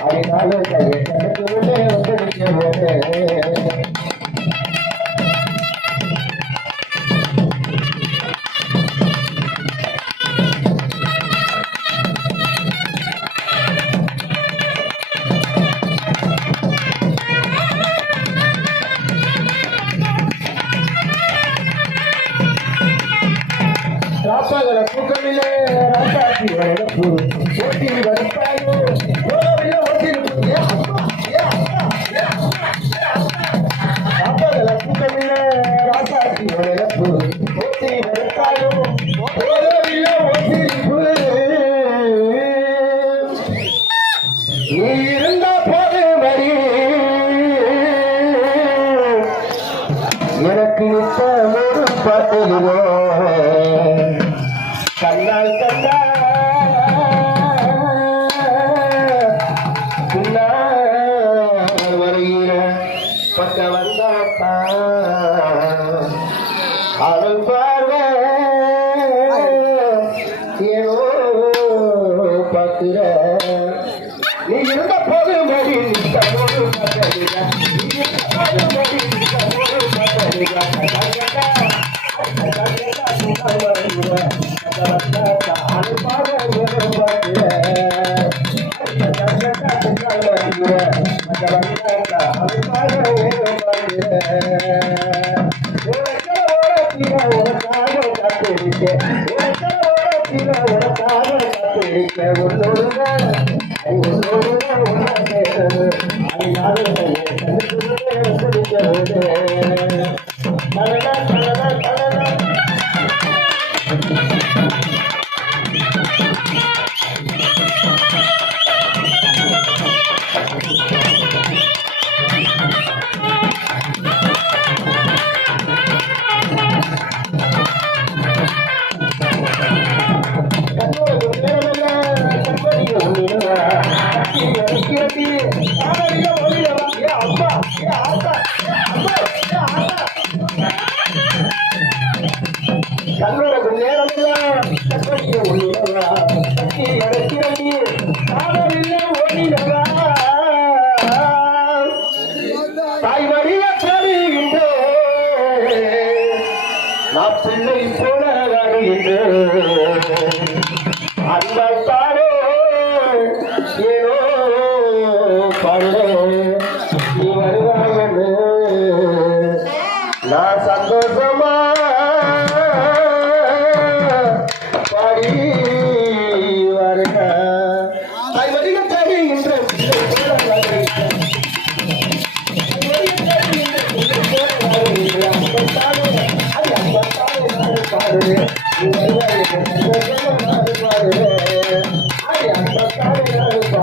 அதனால எனக்கு உள்ளே வந்து நிற்கிறது எனக்கு இப்ப ஒரு பாட்டுகிறோ கண்ணால் பக்க வந்தாப்பா அவள் பார்வை ஏனோ பார்க்கிற நீ இருந்த போது மொழி நிற்க போது இருந்த போது நான் பிள்ளை போல வருகின்றேன் அந்த